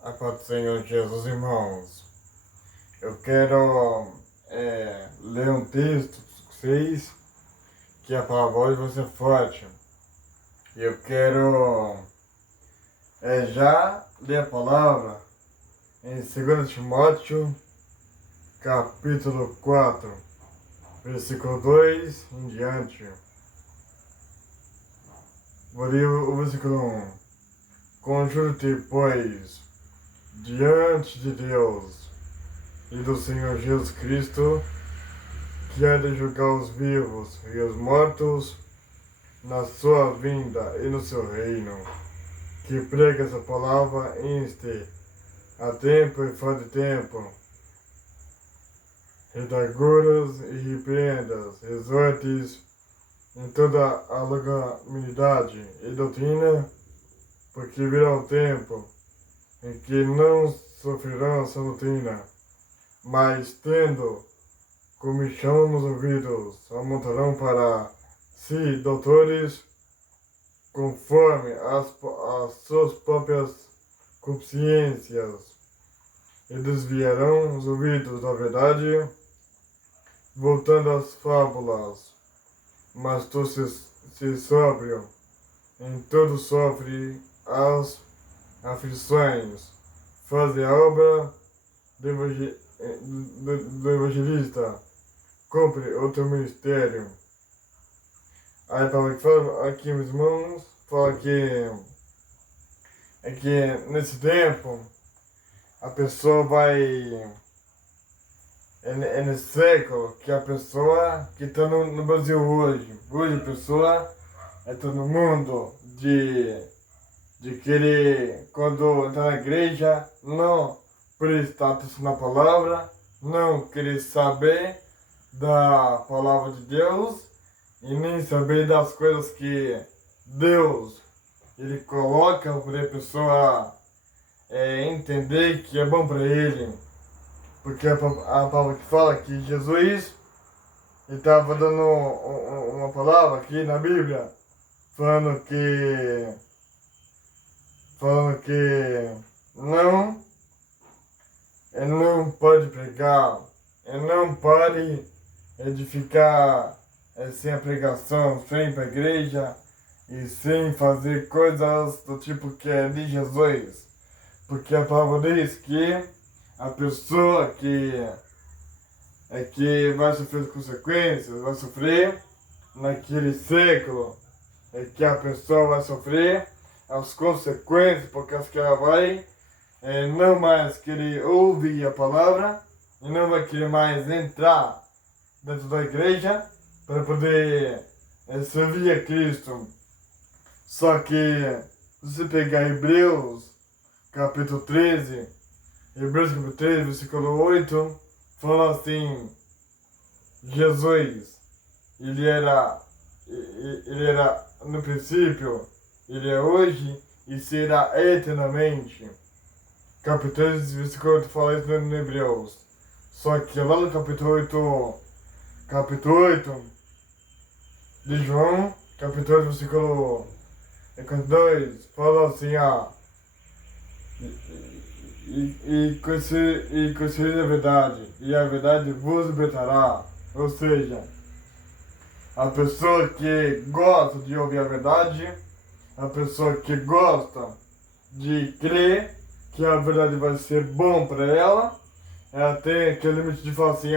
A paz do Senhor Jesus, irmãos. Eu quero ler um texto com vocês, que a palavra hoje vai ser forte. E eu quero já ler a palavra em 2 Timóteo, capítulo 4, versículo 2 em diante. Vou ler o versículo 1. Conjuro-te, pois, diante de Deus e do Senhor Jesus Cristo, que há de julgar os vivos e os mortos na sua vinda e no seu reino, que prega essa palavra inste a tempo e fora de tempo, redarguras e repreendas, exortes em toda a longanimidade e doutrina, porque virá o tempo em que não sofrerão essa doutrina, mas tendo comichão nos ouvidos, amontarão para si doutores conforme as suas próprias consciências, e desviarão os ouvidos da verdade, voltando às fábulas. Mas tu se sóbrio, em tudo sofre as aflições, faze a obra do evangelista, cumpre o teu ministério. Aí a palavra que fala aqui, meus irmãos, fala que nesse tempo a pessoa vai. É nesse século que a pessoa que está no Brasil hoje. Hoje a pessoa está no mundo de querer, quando está na igreja, não prestar atenção na palavra, não querer saber da palavra de Deus e nem saber das coisas que Deus ele coloca para a pessoa entender que é bom para ele. Porque a palavra que fala que Jesus estava dando uma palavra aqui na Bíblia, falando que não, ele não pode pregar, ele não pode edificar sem a pregação, sem ir para a igreja e sem fazer coisas do tipo que é de Jesus. Porque a palavra diz que a pessoa que vai sofrer as consequências, vai sofrer naquele século, que a pessoa vai sofrer as consequências, porque acho que ela vai não mais querer ouvir a palavra e não vai querer mais entrar dentro da igreja para poder servir a Cristo. Só que se você pegar Hebreus capítulo 13, Hebreus capítulo 13, versículo 8, fala assim: Jesus, ele era no princípio, ele é hoje e será eternamente. Capítulo 13, versículo 8 fala isso no Hebreus. Só que lá no capítulo 8 de João, capítulo 8, versículo 2, fala assim, e conhecereis a verdade, e a verdade vos libertará. Ou seja, a pessoa que gosta de ouvir a verdade, a pessoa que gosta de crer que a verdade vai ser bom para ela, ela tem aquele limite de falar assim,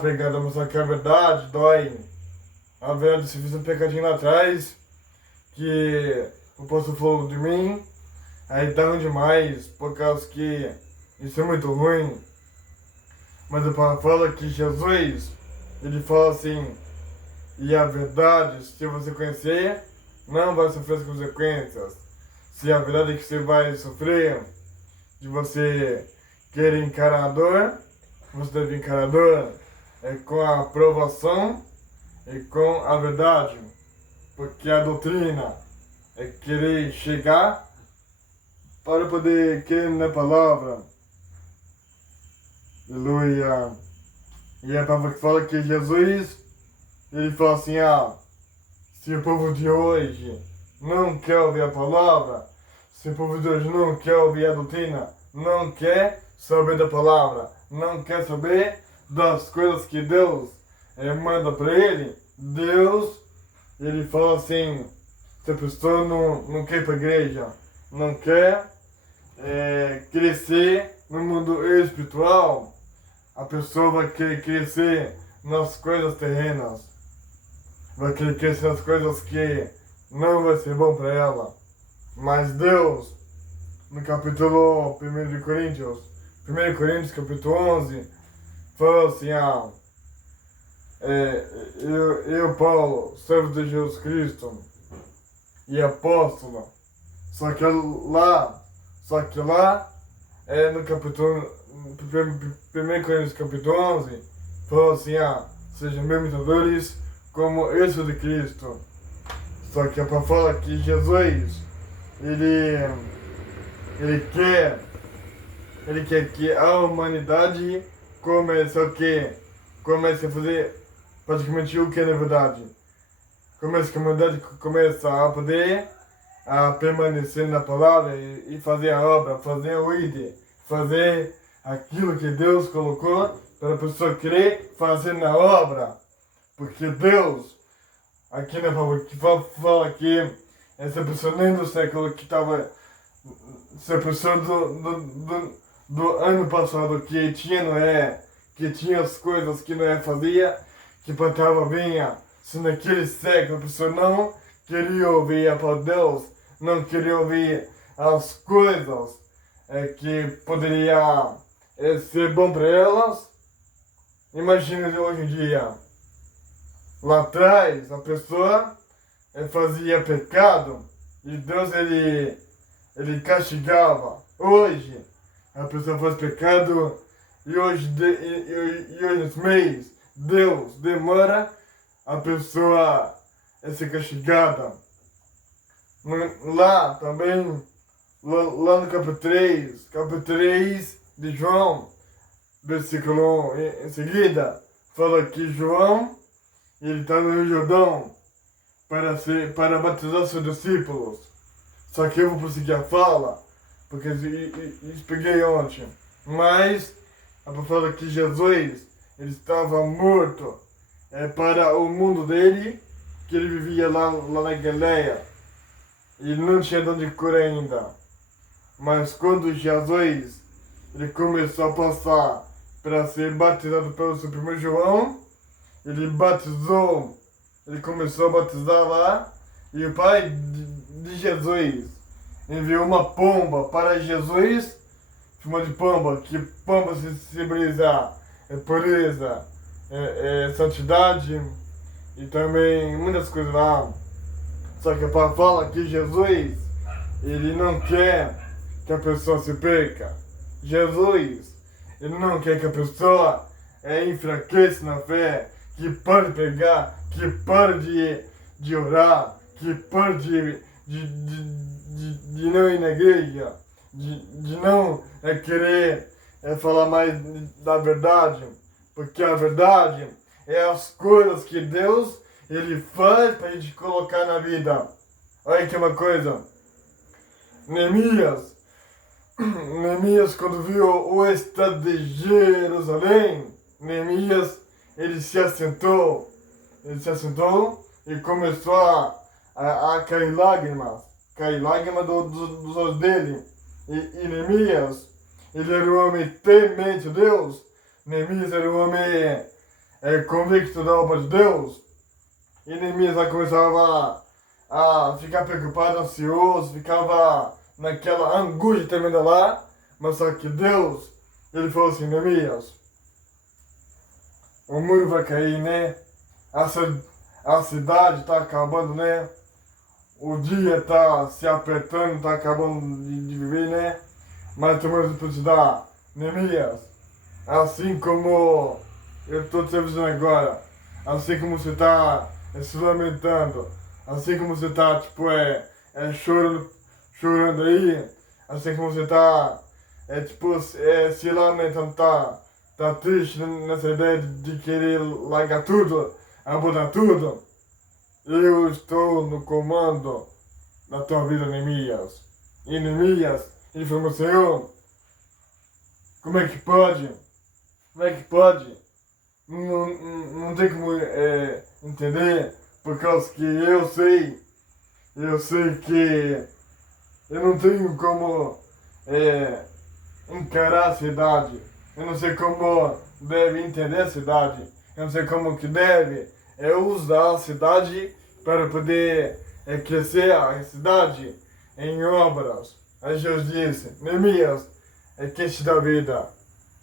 pregada, mostrar que a verdade dói. A verdade, se fiz um pecadinho lá atrás, que o apóstolo falou de mim, aí tá ruim demais, por causa que isso é muito ruim. Mas a palavra fala que Jesus, ele fala assim, e a verdade, se você conhecer, não vai sofrer as consequências. Se a verdade é que você vai sofrer, de você querer encarar a dor, você deve encarar a dor com a aprovação e com a verdade. Porque a doutrina é querer chegar para poder crer na palavra. Aleluia. E a palavra que fala que Jesus, ele fala assim, se o povo de hoje não quer ouvir a palavra, se o povo de hoje não quer ouvir a doutrina, não quer saber da palavra, não quer saber das coisas que Deus manda para ele, ele fala assim, se a pessoa não quer ir para a igreja, não quer crescer no mundo espiritual, a pessoa vai querer crescer nas coisas terrenas, vai querer crescer nas coisas que não vai ser bom para ela. Mas Deus, no capítulo 1 de Coríntios, 1 Coríntios capítulo 11, fala assim, eu Paulo, servo de Jesus Cristo e apóstolo, só que lá no capítulo 1 Coríntios capítulo 11, fala assim, sejam meus imitadores como eu sou de Cristo. Só que é para falar que Jesus, ele quer que a humanidade comece a fazer praticamente o que é na verdade. Comece que a humanidade começa a poder a permanecer na palavra e fazer a obra, fazer o ID, fazer aquilo que Deus colocou para a pessoa querer fazer na obra. Porque Deus, aqui na palavra, que fala que essa pessoa nem do século que estava, essa pessoa do ano passado que tinha Noé, que tinha as coisas que Noé fazia, que plantava vinha, se naquele século a pessoa não queria ouvir a palavra de Deus, não queria ouvir as coisas que poderia ser bom para elas. Imagina hoje em dia, lá atrás a pessoa fazia pecado e Deus ele castigava. Hoje a pessoa faz pecado e hoje nesse mês Deus demora a pessoa ser castigada. Lá também, lá no capítulo 3 de João, versículo em seguida, fala que João, ele está no Rio Jordão para batizar seus discípulos. Só que eu vou prosseguir a fala, porque expliquei ontem. Mas, a palavra fala que Jesus, ele estava morto para o mundo dele, que ele vivia lá na Galileia. Ele não tinha dom de cura ainda. Mas quando Jesus ele começou a passar para ser batizado pelo seu primo João, ele começou a batizar lá, e o pai de Jesus enviou uma pomba para Jesus, chamada de pomba, que pomba se simboliza pureza, santidade e também muitas coisas lá. Só que a palavra fala que Jesus, ele não quer que a pessoa se perca. Jesus, ele não quer que a pessoa enfraqueça na fé, que pare de pregar, que pare de orar, que pare de não ir na igreja, de não querer falar mais da verdade, porque a verdade é as coisas que Deus ele faz para a gente colocar na vida. Olha que uma coisa. Neemias, quando viu o estado de Jerusalém, Neemias, ele se assentou e começou a cair lágrimas dos olhos dele. E Neemias, ele era um homem temente a Deus. Neemias era um homem convicto da obra de Deus. E Neemias começava a ficar preocupado, ansioso, ficava naquela angústia tremenda lá. Mas só que Deus, ele falou assim, Neemias, o muro vai cair, né? A cidade está acabando, né? O dia está se apertando, está acabando de viver, né? Mas temos para te dar, Neemias, assim como eu estou te avisando agora, assim como você está se lamentando, assim como você está, chorando aí, assim como você está, se lamentando, tá triste nessa ideia de querer largar tudo, abandonar tudo. Eu estou no comando da tua vida, Neemias. E Neemias, ele falou, Senhor, como é que pode? Como é que pode? Não tem como entender, por causa que eu sei que eu não tenho como encarar a cidade. Eu não sei como deve entender a cidade. Eu não sei como que deve usar a cidade para poder crescer a cidade em obras. Aí Jesus disse, Neemias, é quem te dá vida,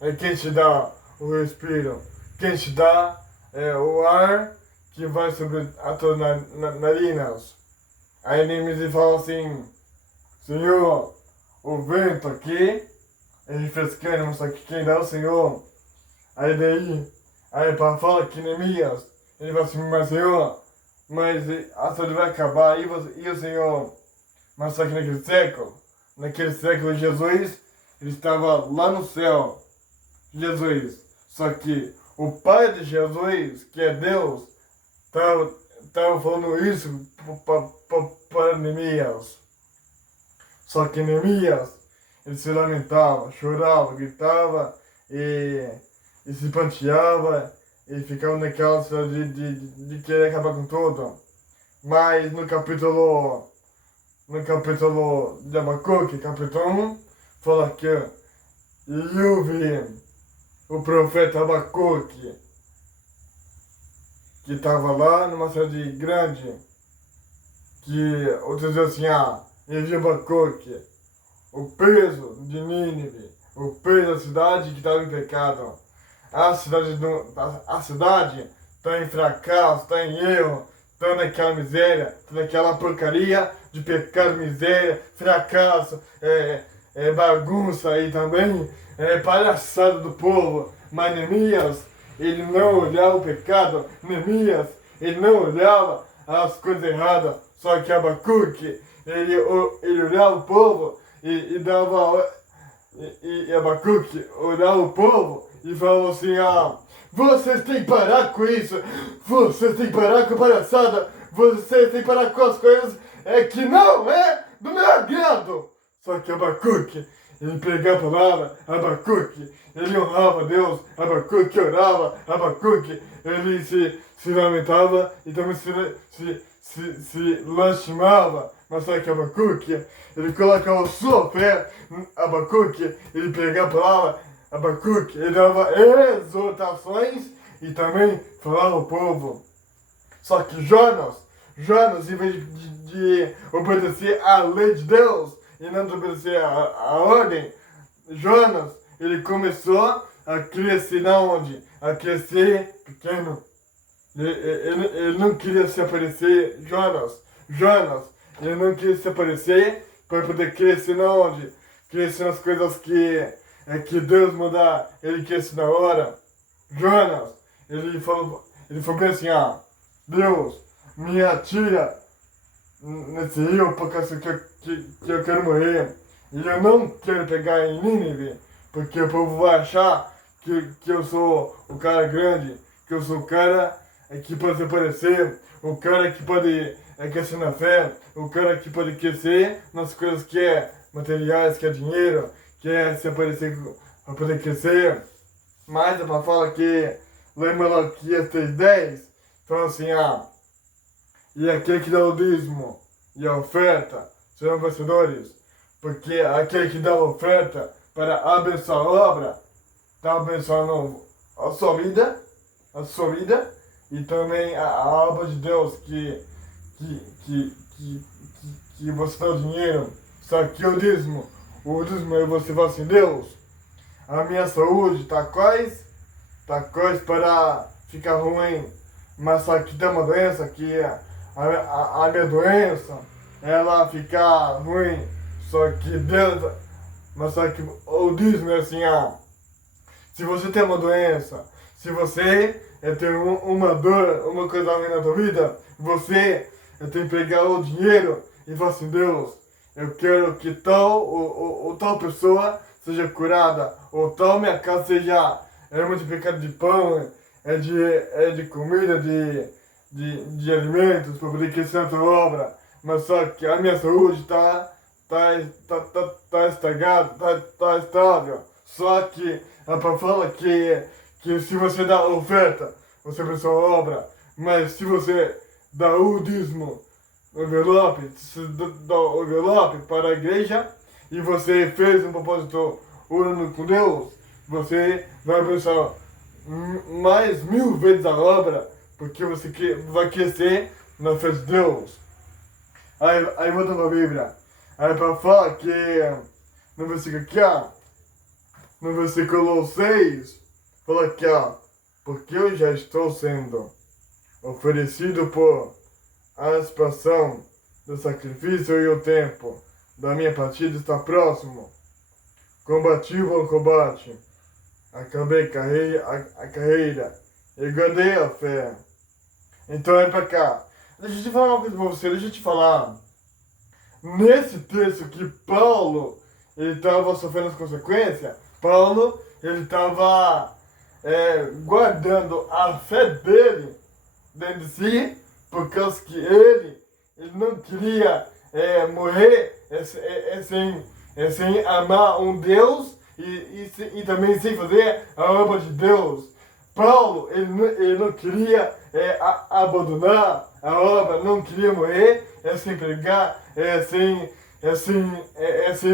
é quem te dá o respiro, quem te dá o ar que vai sobre as tuas narinas. Aí Neemias fala assim, Senhor, o vento aqui é refrescante, mas só que quem dá é o Senhor. Aí para fala que Neemias, ele fala assim, mas Senhor, mas a saúde vai acabar, e o Senhor? Mas só que naquele século Jesus, ele estava lá no céu, Jesus. Só que o pai de Jesus, que é Deus, estava falando isso para Neemias. Só que Neemias, ele se lamentava, chorava, gritava e se panteava e ficava naquela de querer acabar com tudo. Mas no capítulo de Abacuque, capítulo 1, fala que eu vi o profeta Abacuque, que estava lá numa cidade grande, que outros diziam assim, eu vi Abacuque, o peso de Nínive, o peso da cidade que estava em pecado. A cidade está em fracasso, está em erro, está naquela miséria, está naquela porcaria de pecado, miséria, fracasso, bagunça e também palhaçada do povo. Mas Neemias, ele não olhava o pecado, Neemias, ele não olhava as coisas erradas, só que Abacuque, ele olhava o povo e dava... E Abacuque olhava o povo e falava assim, vocês têm que parar com isso, vocês têm que parar com a palhaçada, vocês têm que parar com as coisas que não é do meu agrado. Só que Abacuque, ele pegava a palavra, Abacuque, ele honrava Deus, Abacuque orava, Abacuque, ele se lamentava e também se lastimava. Mas só que Abacuque, ele colocava sua fé, Abacuque, ele pegava a palavra, Abacuque, ele dava exortações e também falava ao povo. Só que Jonas, em vez de obedecer à lei de Deus e não de obedecer à ordem, Jonas, ele começou a crescer na onde? A crescer pequeno. Ele não queria se aparecer, Jonas, ele não queria se aparecer para poder crescer na onde? Crescer nas coisas que Deus mandar ele crescer na hora. Jonas, ele falou bem assim, Deus, me atira nesse rio por causa que eu quero morrer. E eu não quero pegar em Nínive, porque o povo vai achar que eu sou o cara grande, que eu sou o cara que pode se aparecer, o cara que pode crescer na fé, o cara que pode crescer nas coisas que é materiais, que é dinheiro, que é se aparecer para poder crescer. Mas a fala que lá em Malaquias 3:10 fala assim, e aquele que dá o dízimo e a oferta serão vencedores, porque aquele que dá a oferta para abençoar a obra está abençoando a sua vida e também a obra de Deus que você dá o dinheiro. Só que o dízimo é você fala assim, Deus, a minha saúde está quase para ficar ruim, mas só que tem uma doença que a minha doença ela ficar ruim, só que Deus, mas só que o dízimo é assim, se você tem uma doença, se você tem uma dor, uma coisa ruim na tua vida, você tem que pegar o dinheiro e falar assim, Deus, eu quero que tal pessoa seja curada, ou tal minha casa seja multiplicada de pão, de comida, de alimentos para poder crescer na tua obra. Mas só que a minha saúde está tá estragado, tá estável. Só que a palavra fala que se você dá oferta, você abençoa a obra. Mas se você dá o dízimo, o envelope, se dá o envelope para a igreja e você fez um propósito orando com Deus, você vai abençoar mais 1000 vezes a obra, porque você vai crescer na fé de Deus. Aí voltando a Bíblia. Aí para falar que no versículo aqui, ó, no versículo 6, fala aqui, ó, porque eu já estou sendo oferecido por a expansão do sacrifício e o tempo da minha partida está próximo. Combati o bom combate, acabei a carreira e guardei a fé. Então é pra cá. Deixa eu te falar uma coisa pra você, deixa eu te falar. Nesse texto que Paulo, ele estava sofrendo as consequências, Paulo, ele estava guardando a fé dele dentro de si, por causa que ele não queria morrer sem amar um Deus e também sem fazer a obra de Deus. Paulo, ele não queria abandonar a obra, não queria morrer sem pregar, sem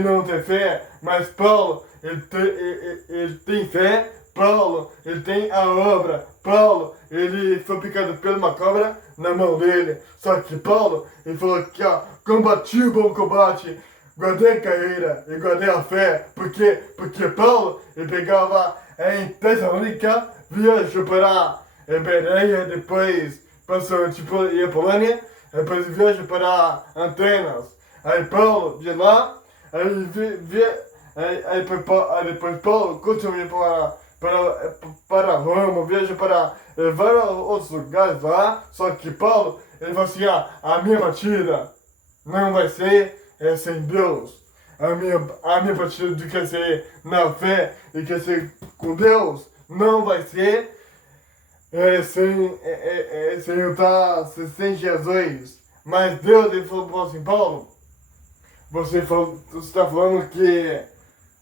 não ter fé. Mas Paulo, ele tem fé. Paulo, ele tem a obra. Paulo, ele foi picado por uma cobra na mão dele. Só que Paulo, ele falou aqui, ó, combati o bom combate, guardei a carreira e guardei a fé. Porque Paulo, ele pegava em Tessalônica, viajou para Bereia, depois passou tipo em Polônia, depois viajou para Atenas. Aí Paulo, de lá, depois Paulo continuou para Roma, viaja para vários outros lugares lá, só que Paulo, ele falou assim, a minha partida não vai ser sem Deus. A minha partida de crescer na fé e crescer com Deus não vai ser sem Jesus. Mas Deus, ele falou assim, Paulo, você está falando que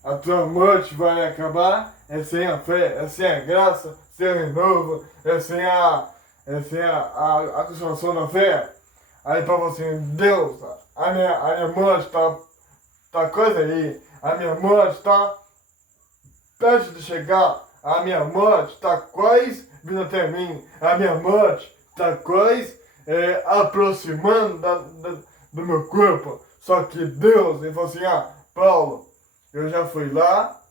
a tua morte vai acabar sem a fé, sem a graça, sem o renovo, sem a consolação da fé. Aí Paulo falou assim, Deus, a minha morte tá coisa aí, a minha morte está perto de chegar, a minha morte está quase vindo até mim, a minha morte está quase aproximando do meu corpo. Só que Deus, ele falou assim, Paulo, eu já fui lá,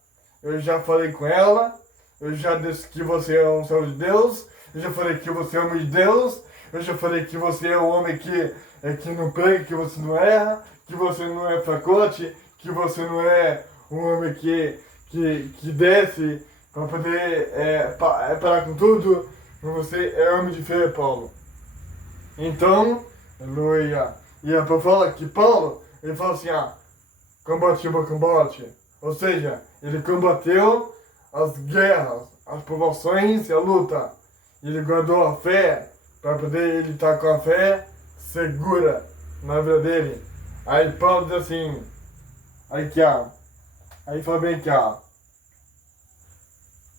eu já falei com ela, eu já disse que você é um servo de Deus, eu já falei que você é um homem de Deus, eu já falei que você é um homem que não pega, que você não erra, que você não é fracote, que você não é um homem que desce para poder parar com tudo. Você é homem de fé, Paulo. Então, aleluia. E a Paulo fala que Paulo, ele fala assim, combate o bom combate. Ou seja, ele combateu as guerras, as provações e a luta. Ele guardou a fé para poder ele estar com a fé segura na vida dele. Aí Paulo diz assim, aí fala bem aqui,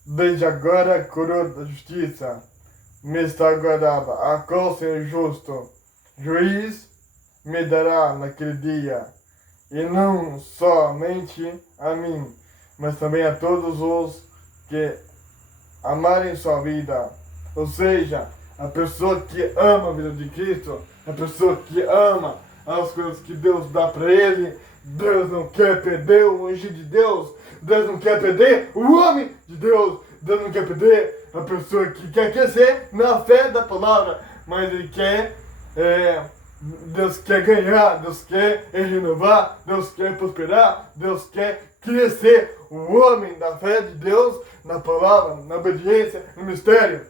desde agora a coroa da justiça me está guardada, a qual ser justo juiz me dará naquele dia, e não somente a mim, mas também a todos os que amarem sua vida. Ou seja, a pessoa que ama a vida de Cristo, a pessoa que ama as coisas que Deus dá para ele, Deus não quer perder o ungido de Deus, Deus não quer perder o homem de Deus, Deus não quer perder a pessoa que quer crescer na fé da palavra, mas ele quer, Deus quer ganhar, Deus quer renovar, Deus quer prosperar, Deus quer crescer o homem da fé de Deus na palavra, na obediência, no mistério.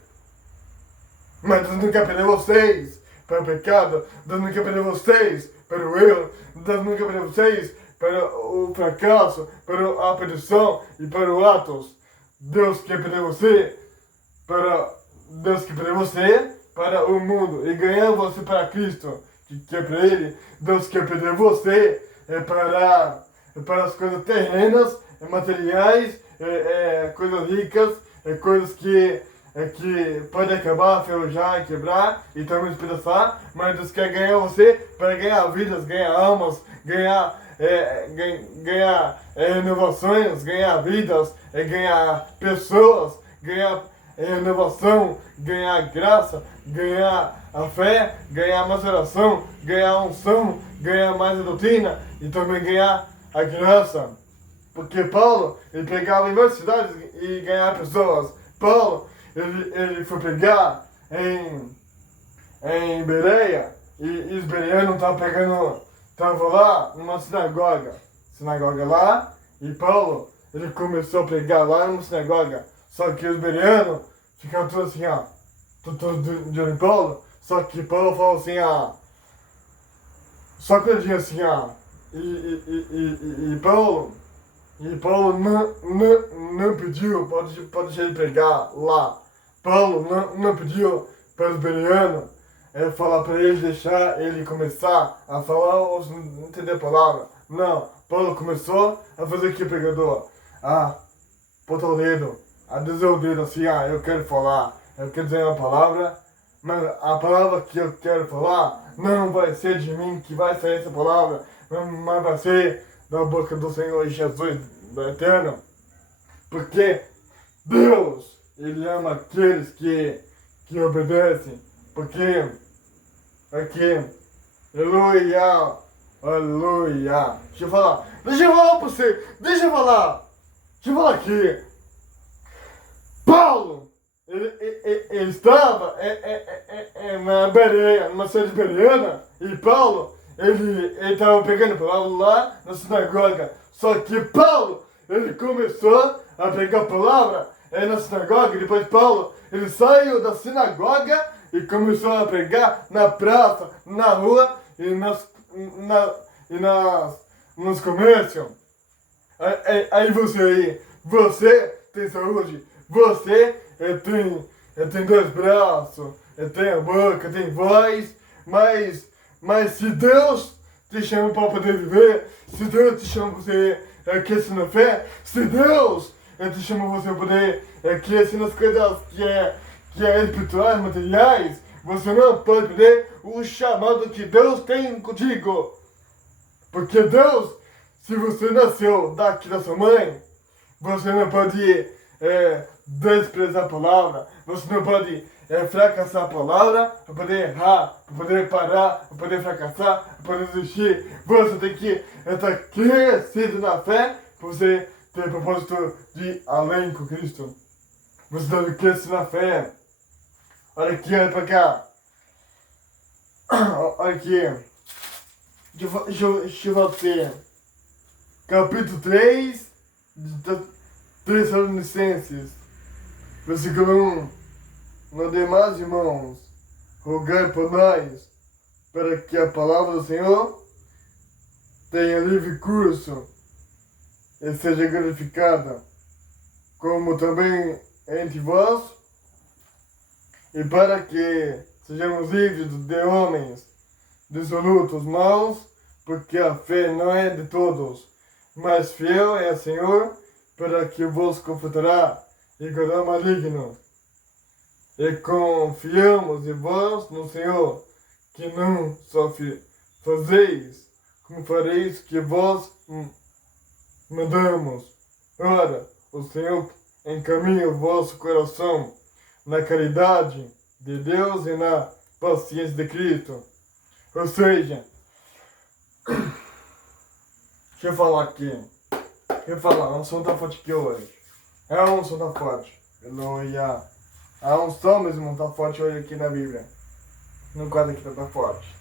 Mas Deus não quer perder vocês para o pecado, Deus não quer perder vocês para o erro, Deus não quer perder vocês para o fracasso, para a perdição e para o atos. Deus quer perder você para o mundo e ganhar você para Cristo, que quer para Ele. Deus quer perder você para as coisas terrenas, materiais, coisas ricas, coisas que podem acabar, ferrujar, quebrar e também despedaçar, mas Deus quer ganhar você para ganhar vidas, ganhar almas, ganhar renovações, ganhar vidas, ganhar pessoas, ganhar renovação, ganhar graça, ganhar a fé, ganhar mais oração, ganhar a unção, ganhar mais a doutrina e também ganhar a graça. Porque Paulo, ele pregava em várias cidades e ganhava pessoas. Paulo, ele foi pregar em Bereia e os bereanos estavam lá numa sinagoga lá, e Paulo, ele começou a pregar lá numa sinagoga. Só que os bereanos ficaram todos assim, todos de olho em Paulo. Só que Paulo falou assim, só que ele disse assim, e Paulo não pediu para deixar ele pregar lá. Paulo não pediu para os bereanos falar para ele, deixar ele começar a falar ou não entender a palavra. Não, Paulo começou a fazer o que o pregador? Botar o dedo, a dizer o dedo assim, eu quero falar, eu quero dizer uma palavra, mas a palavra que eu quero falar não vai ser de mim que vai sair essa palavra, mas vai ser da boca do Senhor Jesus, do Eterno. Porque Deus, Ele ama aqueles que obedecem. Porque, aleluia, aleluia. Deixa eu falar pra você, deixa eu falar aqui. Paulo, ele estava na Bereia, numa cidade bereana, e Paulo, ele estava pegando a palavra lá na sinagoga. Só que Paulo, ele começou a pregar a palavra na sinagoga, e depois Paulo, ele saiu da sinagoga e começou a pregar na praça, na rua e nos comércios. Aí você tem saúde, você tem dois braços, tem a boca, tem voz, mas se Deus te chama para poder viver, se Deus te chama para você crescer na fé, se Deus te chama para você poder crescer nas coisas que é espirituais, materiais, você não pode perder o chamado que Deus tem contigo. Porque Deus, se você nasceu daqui da sua mãe, você não pode desprezar a palavra, você não pode fracassar a palavra, para poder errar, para poder parar, para poder fracassar, para poder desistir. Você tem que estar crescido na fé, para você ter o propósito de ir além com Cristo. Você deve crescer na fé. Olha aqui, olha pra cá. Olha aqui. Deixa eu falar pra você. Capítulo 3 de Tessalonicenses, versículo 1. No demais, irmãos, rogai por nós, para que a palavra do Senhor tenha livre curso e seja glorificada, como também entre vós, e para que sejamos livres de homens dissolutos, maus, porque a fé não é de todos, mas fiel é o Senhor, para que vos confortará e guardará maligno. E confiamos em vós no Senhor, que não só fazeis, como fareis que vós mandamos. Ora, o Senhor encaminha o vosso coração na caridade de Deus e na paciência de Cristo. Ou seja, deixa eu falar aqui. A unção tá forte aqui hoje. A unção tá forte. Aleluia. A unção mesmo tá forte hoje aqui na Bíblia. No quadro aqui tá forte.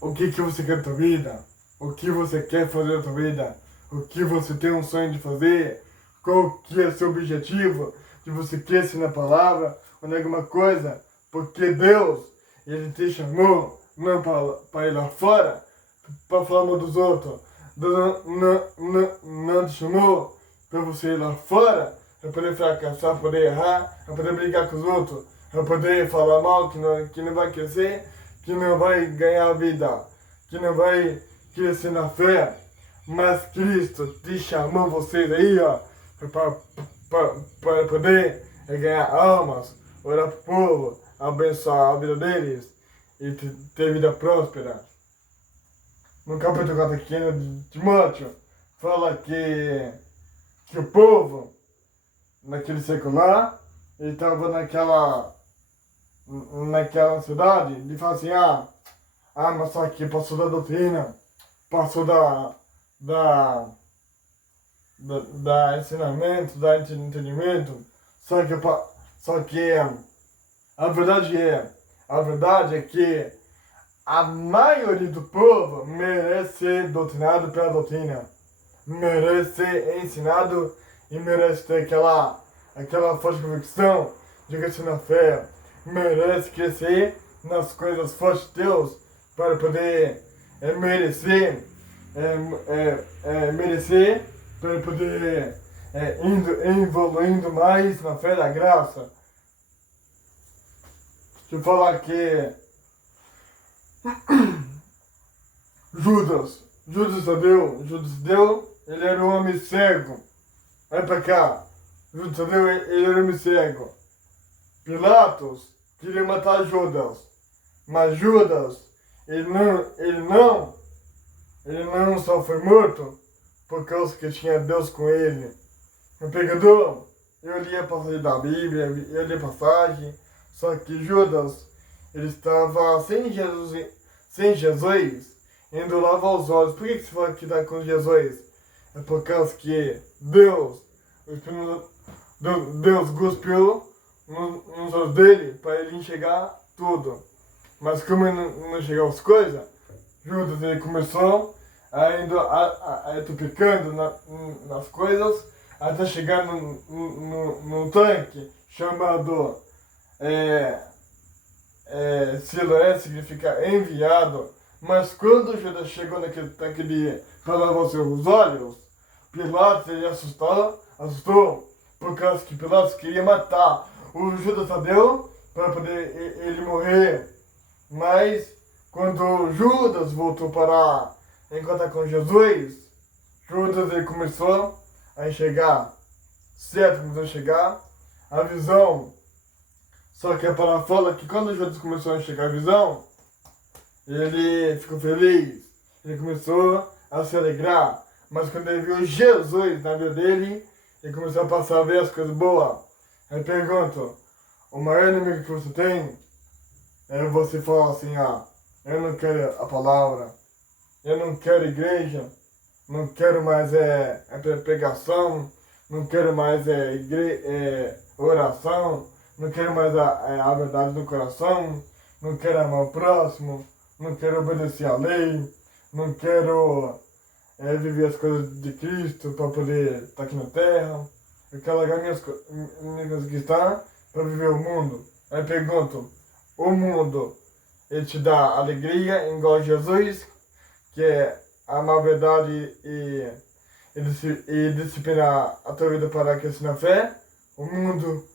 O que você quer da tua vida? O que você quer fazer da tua vida? O que você tem um sonho de fazer? Qual que é o seu objetivo? De você crescer na palavra ou em alguma coisa? Porque Deus, Ele te chamou não para ir lá fora, para falar mal dos outros. Deus não te chamou para você ir lá fora, para poder fracassar, para poder errar, para poder brigar com os outros, para poder falar mal, que não vai crescer, que não vai ganhar a vida, que não vai crescer na fé, mas Cristo te chamou vocês aí, ó, para poder ganhar almas, orar pro povo, abençoar a vida deles e ter vida próspera. No capítulo 4 aqui de Timóteo, fala que o povo, naquele século lá, ele estava naquela cidade, ele fala assim, mas só que passou da doutrina, passou da ensinamento, da entendimento, só que a verdade é que a maioria do povo merece ser doutrinado pela doutrina, merece ser ensinado e merece ter aquela forte convicção de crescer na fé, merece crescer nas coisas fortes de Deus para poder merecer para poder evoluindo mais na fé da graça. Deixa eu falar que Judas Tadeu, ele era um homem cego. Vai pra cá. Judas Tadeu, ele era um homem cego. Pilatos queria matar Judas, mas Judas, ele não só foi morto por causa que tinha Deus com ele. O pecador, eu li a passagem da Bíblia, eu li a passagem, só que Judas, ele estava sem Jesus, indo lavar os olhos. Por que você fala que está com Jesus? É por causa que Deus cuspiu nos olhos dele para ele enxergar tudo. Mas como ele não enxergava as coisas, Judas ele começou a tupicando nas coisas até chegar num tanque chamado Siloé, significa enviado. Mas quando Judas chegou naquele tanque para lavar os seus olhos, Pilatos ele assustou, por causa que Pilatos queria matar o Judas Tadeu para poder ele morrer. Mas quando Judas voltou para encontrar com Jesus, Judas ele começou a enxergar, começou a enxergar a visão. Só que a palavra fala que quando Judas começou a enxergar a visão, ele ficou feliz, ele começou a se alegrar. Mas quando ele viu Jesus na vida dele, ele começou a passar a ver as coisas boas. Aí pergunto, o maior inimigo que você tem é você falar assim, eu não quero a palavra, eu não quero igreja, não quero mais pregação, não quero mais oração, não quero mais a verdade no coração, não quero amar o próximo, não quero obedecer à lei, não quero viver as coisas de Cristo para poder estar aqui na terra. Eu quero largar minhas cristãs para viver o mundo. Aí pergunto, o mundo, ele te dá alegria igual a Jesus, que é amar a verdade e disciplinar a tua vida para crescer na fé? O mundo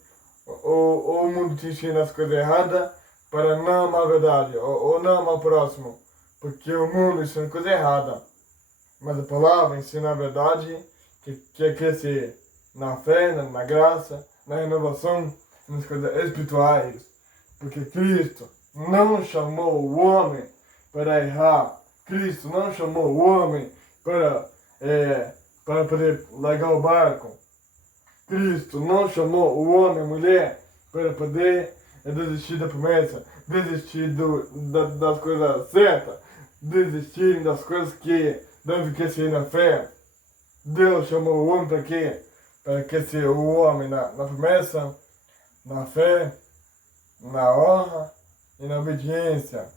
te ensina as coisas erradas para não amar a verdade ou não amar o próximo, porque o mundo ensina coisa errada. Mas a palavra ensina a verdade, que é crescer na fé, na graça, na renovação, nas coisas espirituais. Porque Cristo não chamou o homem para errar. Cristo não chamou o homem para poder largar o barco. Cristo não chamou o homem e a mulher para poder desistir da promessa, desistir das coisas certas, desistir das coisas que devem crescer na fé. Deus chamou o homem para quê? Para crescer o homem na promessa, na fé, na honra e na obediência.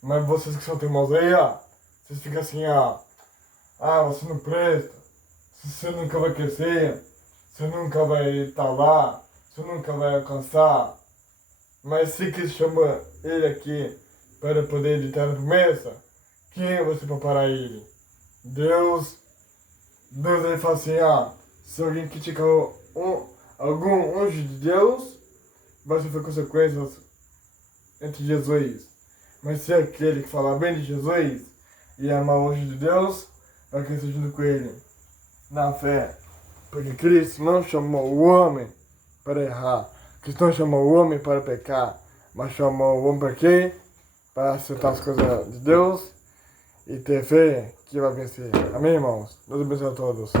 Mas vocês que são teimosos aí, vocês ficam assim, você não presta, você nunca vai crescer, você nunca vai estar lá, você nunca vai alcançar. Mas se Cristo chama ele aqui para poder editar a promessa, quem é você para parar ele? Deus ele fala assim, se alguém criticar algum anjo de Deus, vai sofrer consequências entre Jesus. Mas se aquele que fala bem de Jesus, e amar o anjo de Deus, vai crescer junto com ele na fé. Porque Cristo não chamou o homem para errar. Cristo não chamou o homem para pecar, mas chamou o homem para quê? Para aceitar as coisas de Deus e ter fé que vai vencer. Amém, irmãos? Deus abençoe a todos.